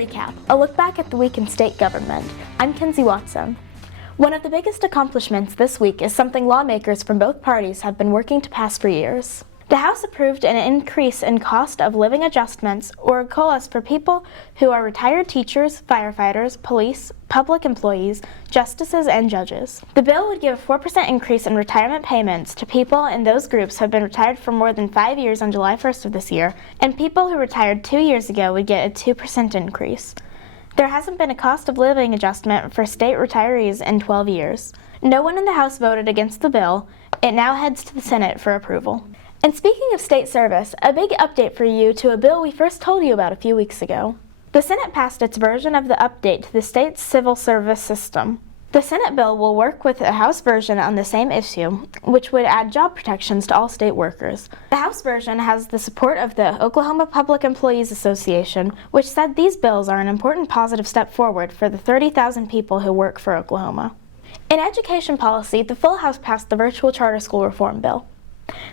reCAP, a look back at the week in state government. I'm Kenzie Watson. One of the biggest accomplishments this week is something lawmakers from both parties have been working to pass for years. The House approved an increase in cost of living adjustments, or COLAs, for people who are retired teachers, firefighters, police, public employees, justices, and judges. The bill would give a 4% increase in retirement payments to people in those groups who have been retired for more than 5 years on July 1st of this year, and people who retired 2 years ago would get a 2% increase. There hasn't been a cost of living adjustment for state retirees in 12 years. No one in the House voted against the bill. It now heads to the Senate for approval. And speaking of state service, a big update for you to a bill we first told you about a few weeks ago. The Senate passed its version of the update to the state's civil service system. The Senate bill will work with the House version on the same issue, which would add job protections to all state workers. The House version has the support of the Oklahoma Public Employees Association, which said these bills are an important positive step forward for the 30,000 people who work for Oklahoma. In education policy, the full House passed the virtual charter school reform bill.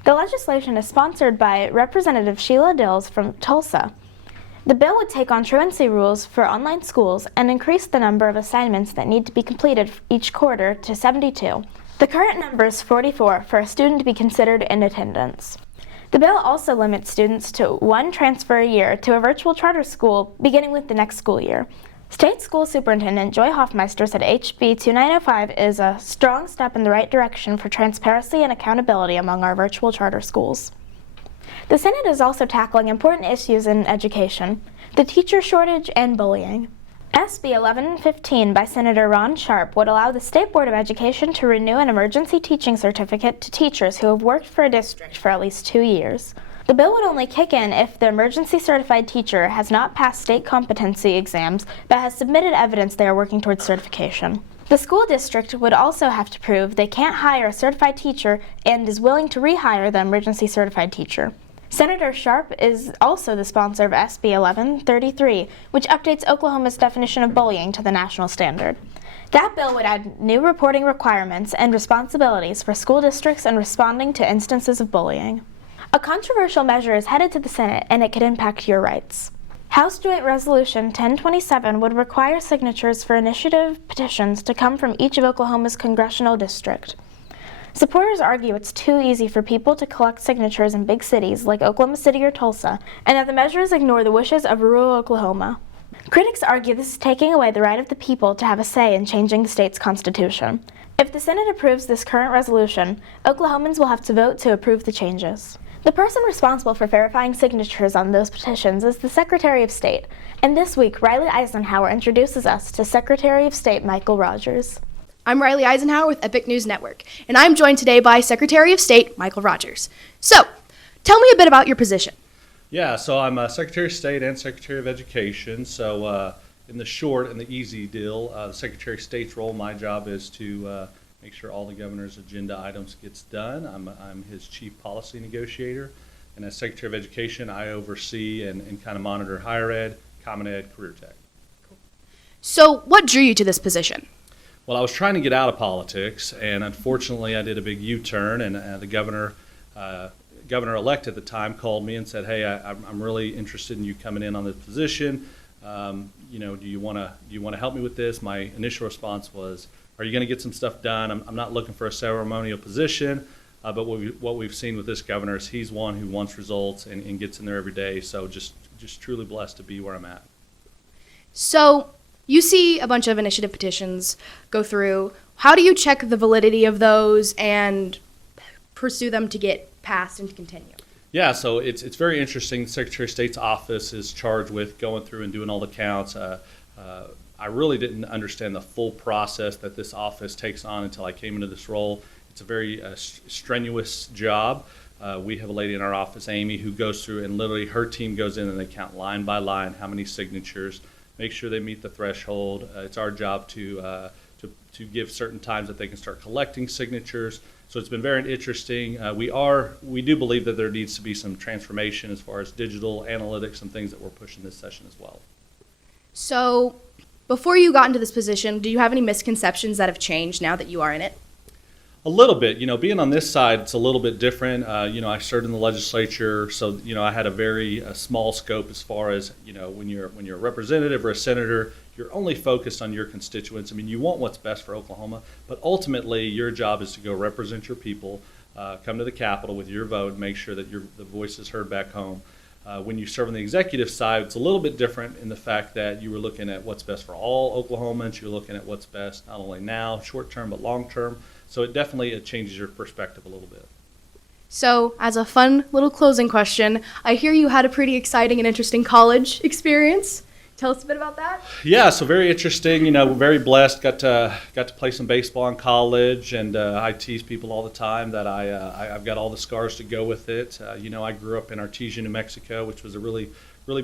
The legislation is sponsored by Representative Sheila Dills from Tulsa. The bill would take on truancy rules for online schools and increase the number of assignments that need to be completed each quarter to 72. The current number is 44 for a student to be considered in attendance. The bill also limits students to one transfer a year to a virtual charter school beginning with the next school year. State School Superintendent Joy Hoffmeister said HB 2905 is a strong step in the right direction for transparency and accountability among our virtual charter schools. The Senate is also tackling important issues in education, the teacher shortage and bullying. SB 1115 by Senator Ron Sharp would allow the State Board of Education to renew an emergency teaching certificate to teachers who have worked for a district for at least 2 years. The bill would only kick in if the emergency certified teacher has not passed state competency exams but has submitted evidence they are working towards certification. The school district would also have to prove they can't hire a certified teacher and is willing to rehire the emergency certified teacher. Senator Sharp is also the sponsor of SB 1133, which updates Oklahoma's definition of bullying to the national standard. That bill would add new reporting requirements and responsibilities for school districts in responding to instances of bullying. A controversial measure is headed to the Senate, and it could impact your rights. House Joint Resolution 1027 would require signatures for initiative petitions to come from each of Oklahoma's congressional district. Supporters argue it's too easy for people to collect signatures in big cities like Oklahoma City or Tulsa, and that the measures ignore the wishes of rural Oklahoma. Critics argue this is taking away the right of the people to have a say in changing the state's constitution. If the Senate approves this current resolution, Oklahomans will have to vote to approve the changes. The person responsible for verifying signatures on those petitions is the Secretary of State, and this week Rylie Eisenhauer introduces us to Secretary of State Michael Rogers. I'm Rylie Eisenhauer with Epic News Network, and I'm joined today by Secretary of State Michael Rogers. So, tell me a bit about your position. Yeah, so I'm Secretary of State and Secretary of Education. So in the short and the easy deal, the Secretary of State's role, my job is to make sure all the governor's agenda items gets done. I'm his chief policy negotiator, and as Secretary of Education, I oversee and kind of monitor higher ed, common ed, career tech. So, what drew you to this position? Well, I was trying to get out of politics, and unfortunately, I did a big U-turn, and the governor-elect at the time called me and said, "Hey, I'm really interested in you coming in on this position. Do you want to help me with this?" My initial response was, "Are you going to get some stuff done? I'm not looking for a ceremonial position, but what we've seen with this governor is he's one who wants results and gets in there every day. So just truly blessed to be where I'm at." So, you see a bunch of initiative petitions go through. How do you check the validity of those and pursue them to get passed and to continue? Yeah, so it's very interesting. The Secretary of State's office is charged with going through and doing all the counts. I really didn't understand the full process that this office takes on until I came into this role. It's a very strenuous job. We have a lady in our office, Amy, who goes through and literally her team goes in and they count line by line how many signatures, make sure they meet the threshold. It's our job to give certain times that they can start collecting signatures. So it's been very interesting. We do believe that there needs to be some transformation as far as digital analytics and things that we're pushing this session as well. So, before you got into this position, do you have any misconceptions that have changed now that you are in it? A little bit, being on this side, it's a little bit different. I served in the legislature, so I had a very small scope as far as when you're a representative or a senator, you're only focused on your constituents. I mean, you want what's best for Oklahoma, but ultimately your job is to go represent your people, come to the Capitol with your vote, and make sure that the voice is heard back home. When you serve on the executive side, it's a little bit different in the fact that you were looking at what's best for all Oklahomans. You're looking at what's best not only now, short term, but long term. So it changes your perspective a little bit. So, as a fun little closing question, I hear you had a pretty exciting and interesting college experience. Tell us a bit about that. Yeah, so very interesting. We're very blessed. Got to play some baseball in college, and I tease people all the time that I've got all the scars to go with it. I grew up in Artesia, New Mexico, which was a really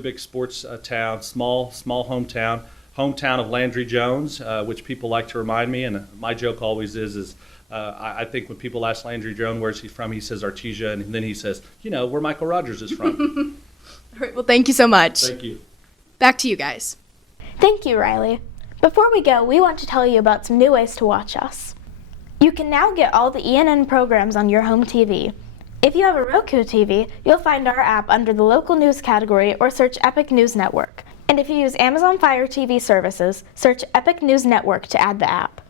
big sports town, small hometown of Landry Jones, which people like to remind me. And my joke always is I think when people ask Landry Jones where's he from, he says Artesia, and then he says, where Michael Rogers is from. All right. Well, thank you so much. Thank you. Back to you guys. Thank you, Rylie. Before we go, we want to tell you about some new ways to watch us. You can now get all the ENN programs on your home TV. If you have a Roku TV, you'll find our app under the local news category or search Epic News Network. And if you use Amazon Fire TV services, search Epic News Network to add the app.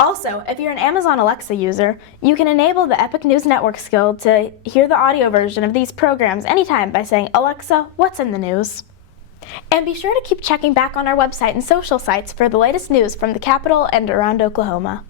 Also, if you're an Amazon Alexa user, you can enable the Epic News Network skill to hear the audio version of these programs anytime by saying, "Alexa, what's in the news?" And be sure to keep checking back on our website and social sites for the latest news from the Capitol and around Oklahoma.